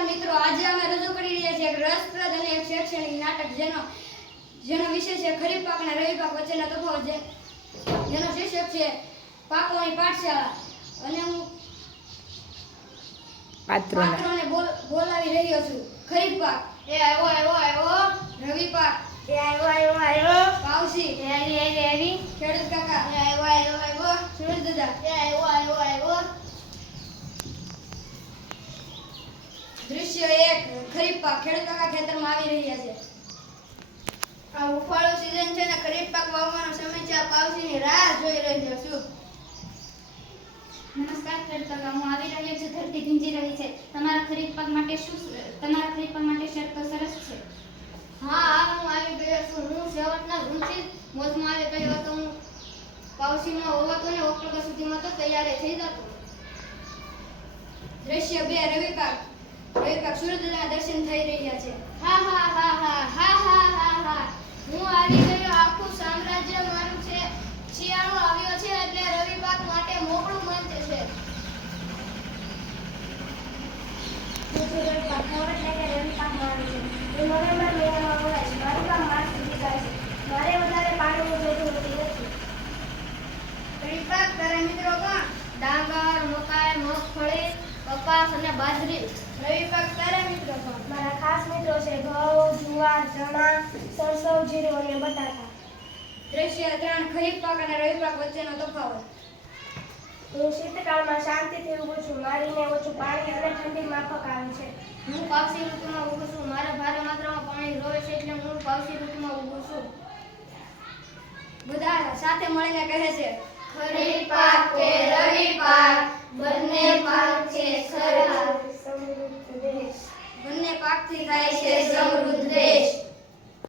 નમસ્કાર મિત્રો, આજે અમે રજૂ કરી રહ્યા છીએ એક રસપ્રદ અને એક શૈક્ષણિક નાટક જેનો વિષય છે ખરીફ પાક અને રવિ પાક વચ્ચેનો તફાવત, જેનો શીર્ષક છે પાકોની પાઠશાળા. અને હું પાત્રોને બોલાવી રહ્યો છું. ખરીફ પાક એ આવ્યો, રવિ પાક એ આવ્યો, પાવસી એ આવી, ખેડૂત કાકા એ આવ્યો, સુરેશ દાદા એ આવ્યો. દૃશ્ય 1. ખરીફ પાક. ખેડૂત કાકા ખેતરમાં આવી રહ્યા છે. આ ઉફાળો સીઝન છે ને ખરીફ પાક વાવવાનો સમય છે. આ પાવસીની રાહ જોઈ રહ્યો છું. નમસ્કાર ખેડૂત કાકા, હું આવી રહ્યો છું. ધરતી ભીંજી રહી છે. તમારા ખરીફ પાક માટે શરતો સરસ છે. હા, હું આવી ગયો છું. હું શેવટના ઋણથી મોજમાં આવી ગયો હતો. હું પાવસીમાં હોવાતો ને ઓક્ટોબર સુધીમાં તો તૈયાર થઈ જતો. દૃશ્ય 2. રવિ પાક. સૂર્યદાદાના દર્શન થઈ રહ્યા છે. હા. હું આવી ગયો. આખું સામ્રાજ્ય મારું છે. શિયાળો આવ્યો છે એટલે રવિ પાક માટે મોકળું મંચ છે. રવિ પાક તારા મિત્રો કોણ? ડાંગર, મકાઈ, મગફળી, કપાસ અને બાજરી. રવિ પાક તારા મિત્રો કોણ? મારા ખાસ મિત્રો છે ઘઉં, જુવાર, ચણા, સરસવ, જીરું અને બટાકા. દૃશ્ય 3. ખરીફ પાક અને રવિ પાક વચ્ચેનો તફાવત. હું શીતકાળમાં શાંતિથી ઊભું છું. મારીને ઓછું પાણી અને ઠંડી માફક આવે છે. હું પાવસી ઋતુમાં ઊભું છું. મારે ભારે માત્રામાં પાણી રોવે છે એટલે હું પાવસી ઋતુમાં ઊભું છું. બધા સાથે મળીને કહે છે, ખરીફ પાક કે રવિ પાક, બંને પાક છે સરસ. સમૃદ્ધ દેશ. બંને પાકથી થાય છે સમૃદ્ધ